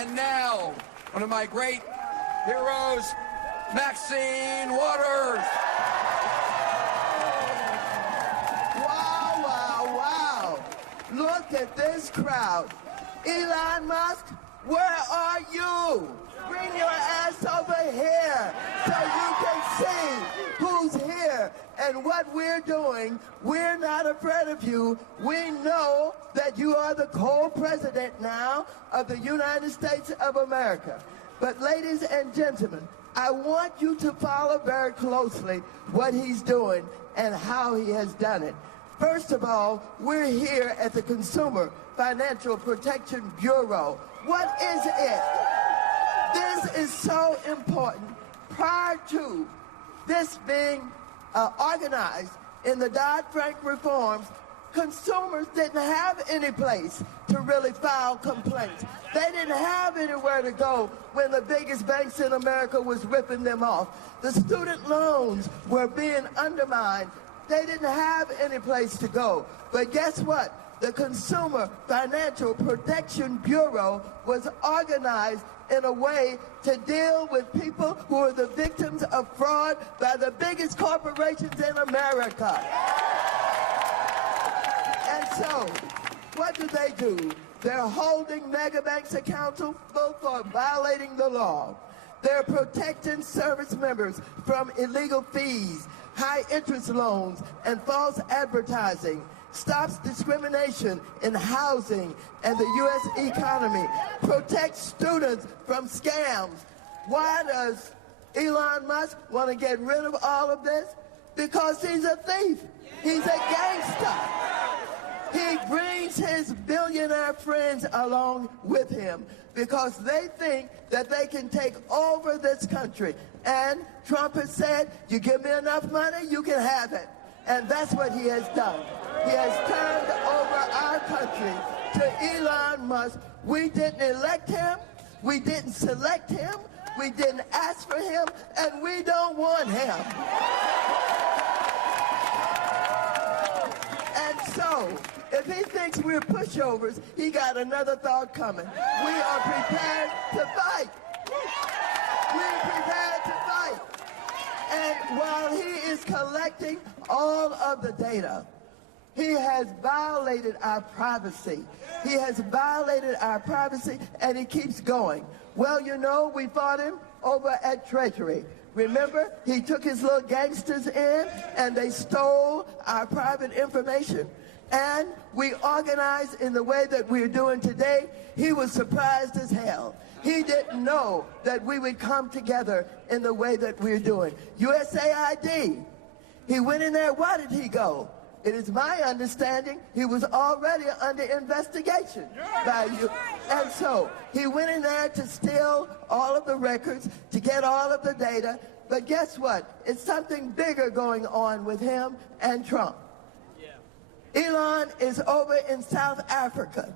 And now, one of my great heroes, Maxine Waters. Wow, wow, wow. Look at this crowd. Elon Musk, where are you? Bring your ass over here so you can see who's here and what we're doing. We're not afraid of you. We know that you are the co-president now of the United States of America. But ladies and gentlemen, I want you to follow very closely what he's doing and how he has done it. First of all, we're here at the Consumer Financial Protection Bureau. What is it? This is so important. Prior to this being organized in the Dodd-Frank reforms, consumers didn't have any place to really file complaints. They didn't have anywhere to go when the biggest banks in America was ripping them off. The student loans were being undermined. They didn't have any place to go. But guess what? The Consumer Financial Protection Bureau was organized in a way to deal with people who are the victims of fraud by the biggest corporations in America. And so, what do? They're holding mega banks accountable for violating the law. They're protecting service members from illegal fees, high interest loans, and false advertising. Stops discrimination in housing and the U.S. economy. Protects students from scams. Why does Elon Musk want to get rid of all of this? Because he's a thief. He's a gangster. He brings his billionaire friends along with him because they think that they can take over this country. And Trump has said, you give me enough money, you can have it. And that's what he has done. He has turned over our country to Elon Musk. We didn't elect him. We didn't select him. We didn't ask for him. And we don't want him. And so, if he thinks we're pushovers, he got another thought coming. We are prepared to fight. We're prepared to fight. And while he is collecting all of the data, he has violated our privacy. He has violated our privacy, and he keeps going. Well, you know, we fought him over at Treasury. Remember, he took his little gangsters in, and they stole our private information. And we organized in the way that we're doing today. He was surprised as hell. He didn't know that we would come together in the way that we're doing. USAID, he went in there. Why did he go? It is my understanding he was already under investigation by you. And so he went in there to steal all of the records, to get all of the data. But guess what? It's something bigger going on with him and Trump. Elon is over in South Africa,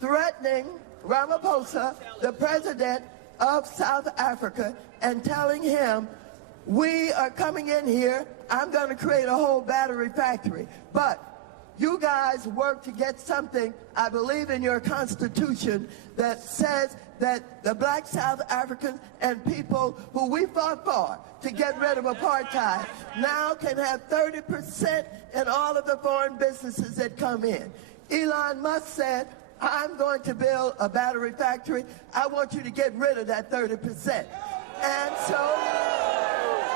threatening Ramaphosa, the president of South Africa, and telling him, we are coming in here, I'm going to create a whole battery factory. But you guys work to get something, I believe in your Constitution, that says that the black South Africans and people who we fought for to get rid of apartheid now can have 30% in all of the foreign businesses that come in. Elon Musk said, I'm going to build a battery factory. I want you to get rid of that 30%. And so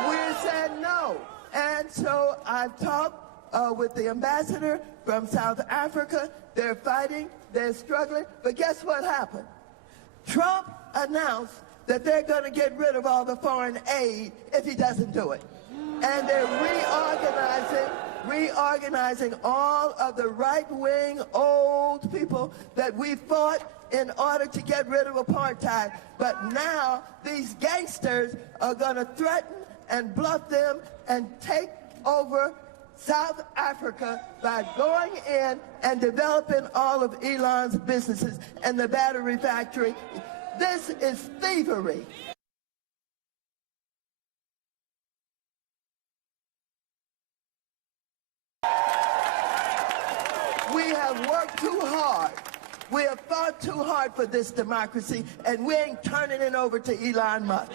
we said no. And so I've talked with the ambassador from South Africa. They're fighting, they're struggling. But guess what happened? Trump announced that they're going to get rid of all the foreign aid if he doesn't do it. And they're reorganizing all of the right-wing old people that we fought in order to get rid of apartheid. But now these gangsters are going to threaten and bluff them and take over South Africa by going in and developing all of Elon's businesses and the battery factory. This is thievery. We have worked too hard. We have fought too hard for this democracy, and we ain't turning it over to Elon Musk.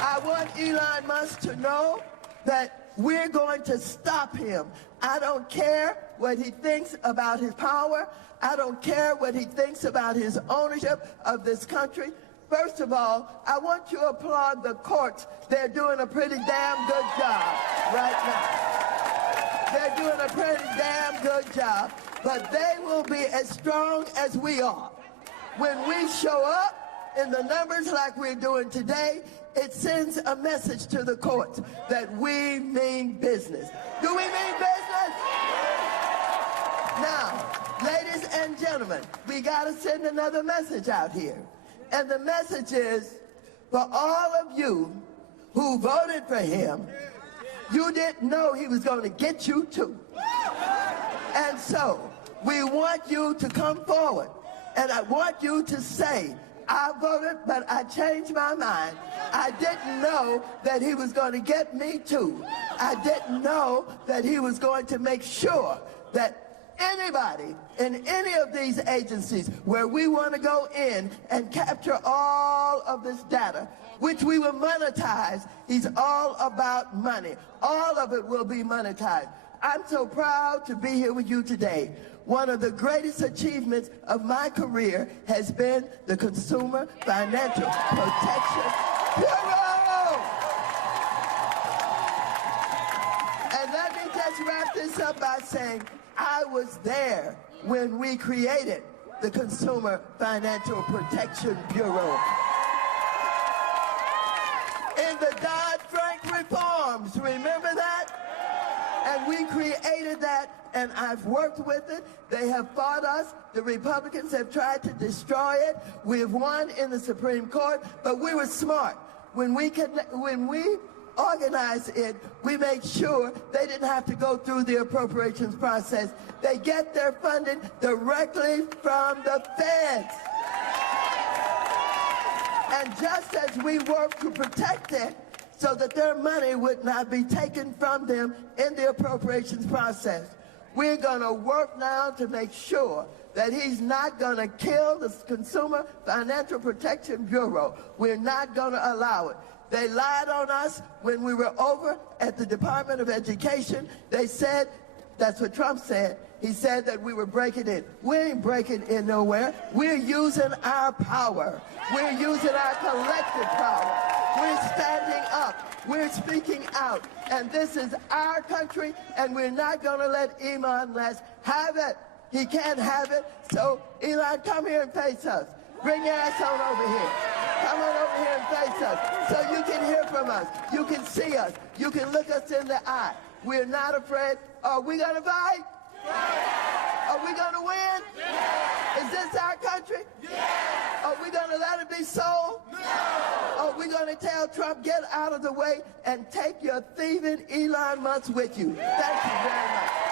I want Elon Musk to know that we're going to stop him. I don't care what he thinks about his power. I don't care what he thinks about his ownership of this country. First of all, I want you to applaud the courts. They're doing a pretty damn good job right now. They're doing a pretty damn good job, but they will be as strong as we are. When we show up in the numbers like we're doing today, it sends a message to the courts that we mean business. Do we mean business? Now, ladies and gentlemen, we got to send another message out here. And the message is, for all of you who voted for him, you didn't know he was going to get you too. And so, we want you to come forward. And I want you to say, I voted, but I changed my mind. I didn't know that he was going to get me too. I didn't know that he was going to make sure that anybody in any of these agencies where we want to go in and capture all of this data, which we will monetize, he's all about money. All of it will be monetized. I'm so proud to be here with you today. One of the greatest achievements of my career has been the Consumer Financial Protection Bureau. And let me just wrap this up by saying, I was there when we created the Consumer Financial Protection Bureau. In the Dodd-Frank reforms, remember that? And we created that, and I've worked with it. They have fought us. The Republicans have tried to destroy it. We have won in the Supreme Court, but we were smart. When we organized it, we made sure they didn't have to go through the appropriations process. They get their funding directly from the feds. And just as we work to protect it, so that their money would not be taken from them in the appropriations process, we're going to work now to make sure that he's not going to kill the Consumer Financial Protection Bureau. We're not going to allow it. They lied on us when we were over at the Department of Education. They said, that's what Trump said, he said that we were breaking in. We ain't breaking in nowhere. We're using our power. We're using our collective power. We're standing up. We're speaking out. And this is our country, and we're not going to let Elon Musk have it. He can't have it. So, Elon, come here and face us. Bring your ass on over here. Come on over here and face us so you can hear from us. You can see us. You can look us in the eye. We're not afraid. Are we going to fight? Yeah. Are we going to win? Yeah. Is this our country? Yeah. Are we going to let it be sold? No. Are we going to tell Trump, get out of the way and take your thieving Elon Musk with you? Thank you very much.